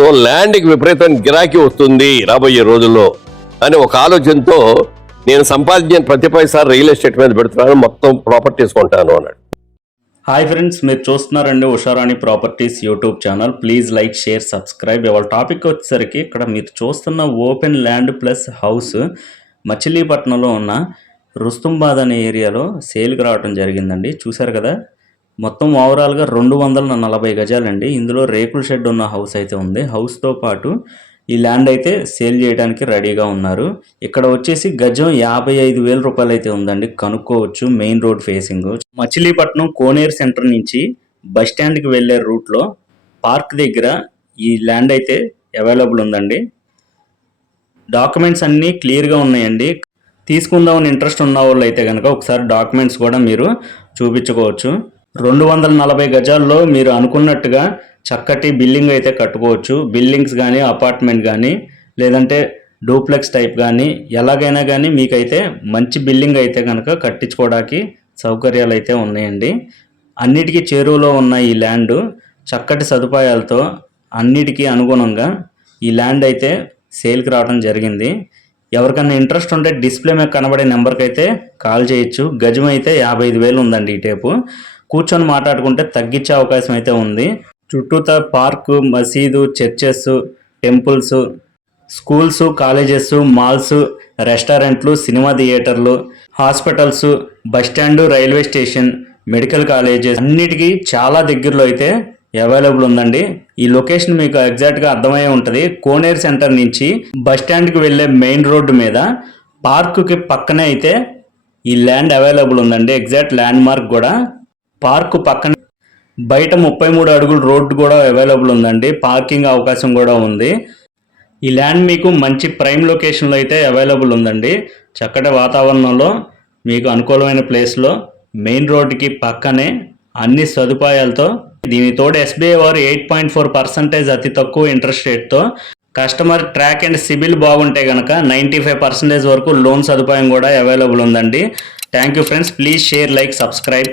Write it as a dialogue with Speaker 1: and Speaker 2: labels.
Speaker 1: So ల్యాండ్కి విపరీతం గిరాకీ వస్తుంది రాబోయే రోజుల్లో అని ఒక ఆలోచనతో నేను సంపాదించిన ప్రతి పైసా రియల్ ఎస్టేట్ మీద పెడుతున్నాను మొత్తం ప్రాపర్టీస్ కొంటాను అన్నాడు.
Speaker 2: హాయ్ ఫ్రెండ్స్ మీరు చూస్తున్నారండి Usharani properties YouTube channel. Please like share subscribe ఇవాళ టాపిక్ వచ్చేసరికి ఇక్కడ మీరు చూస్తున్న ఓపెన్ ల్యాండ్ ప్లస్ హౌస్ మచిలీపట్నంలో ఉన్న రుస్తుంబాద్ అనే ఏరియాలో సేల్కి రావడం జరిగిందండి. చూశారు కదా? మొత్తం ఓవరాల్గా రెండు వందల నలభై గజాలండి. ఇందులో రేకుల షెడ్ ఉన్న హౌస్ అయితే ఉంది. హౌస్తో పాటు ఈ ల్యాండ్ అయితే సేల్ చేయడానికి రెడీగా ఉన్నారు. ఇక్కడ వచ్చేసి గజం యాభై ఐదు వేల రూపాయలు అయితే ఉందండి. కనుక్కోవచ్చు main road facing. Machilipatnam Koneru centre నుంచి బస్ స్టాండ్కి వెళ్ళే రూట్లో పార్క్ దగ్గర ఈ ల్యాండ్ అయితే అవైలబుల్ ఉందండి. డాక్యుమెంట్స్ అన్నీ క్లియర్గా ఉన్నాయండి. తీసుకుందామని ఇంట్రెస్ట్ ఉన్న వాళ్ళు అయితే కనుక ఒకసారి డాక్యుమెంట్స్ కూడా మీరు చూపించుకోవచ్చు. రెండు వందల నలభై గజాల్లో మీరు అనుకున్నట్టుగా చక్కటి బిల్డింగ్ అయితే కట్టుకోవచ్చు. బిల్డింగ్స్ కానీ అపార్ట్మెంట్ కానీ లేదంటే డూప్లెక్స్ టైప్ కానీ ఎలాగైనా కానీ మీకైతే మంచి బిల్డింగ్ అయితే కనుక కట్టించుకోవడానికి సౌకర్యాలు అయితే ఉన్నాయండి. అన్నిటికీ చేరువలో ఉన్న ఈ ల్యాండ్ చక్కటి సదుపాయాలతో అన్నిటికీ అనుగుణంగా ఈ ల్యాండ్ అయితే సేల్కి రావడం జరిగింది. ఎవరికైనా ఇంట్రెస్ట్ ఉంటే డిస్ప్లే మీద కనబడే నెంబర్కి అయితే కాల్ చేయొచ్చు. గజం అయితే యాభై ఐదు వేలు ఉందండి ఈ టేపు. కూర్చొని మాట్లాడుకుంటే తగ్గించే అవకాశం అయితే ఉంది. చుట్టూతా పార్కు మసీదు churches temples schools colleges malls రెస్టారెంట్లు సినిమా థియేటర్లు hospitals bus stand railway station medical colleges అన్నిటికీ చాలా దగ్గరలో అయితే అవైలబుల్ ఉందండి. ఈ లొకేషన్ మీకు ఎగ్జాక్ట్గా అర్థమయ్యే ఉంటుంది. కోనేరు సెంటర్ నుంచి బస్ స్టాండ్కి వెళ్ళే మెయిన్ రోడ్డు మీద పార్కుకి పక్కనే అయితే ఈ ల్యాండ్ అవైలబుల్ ఉందండి. ఎగ్జాక్ట్ ల్యాండ్ మార్క్ కూడా పార్కు పక్కన బయట ముప్పై మూడు అడుగుల రోడ్డు కూడా అవైలబుల్ ఉందండి. పార్కింగ్ అవకాశం కూడా ఉంది. ఈ ల్యాండ్ మీకు మంచి ప్రైమ్ లొకేషన్లో అయితే అవైలబుల్ ఉందండి. చక్కటి వాతావరణంలో మీకు అనుకూలమైన ప్లేస్లో మెయిన్ రోడ్డుకి పక్కనే అన్ని సదుపాయాలతో దీనితోడు ఎస్బీఐ వారు ఎయిట్ పాయింట్ ఫోర్ పర్సెంటేజ్ అతి తక్కువ ఇంట్రెస్ట్ రేట్తో కస్టమర్ ట్రాక్ అండ్ సిబిల్ బాగుంటే కనుక నైంటీ ఫైవ్ పర్సెంటేజ్ వరకు లోన్ సదుపాయం కూడా అవైలబుల్ ఉందండి. Thank you friends. Please share like subscribe.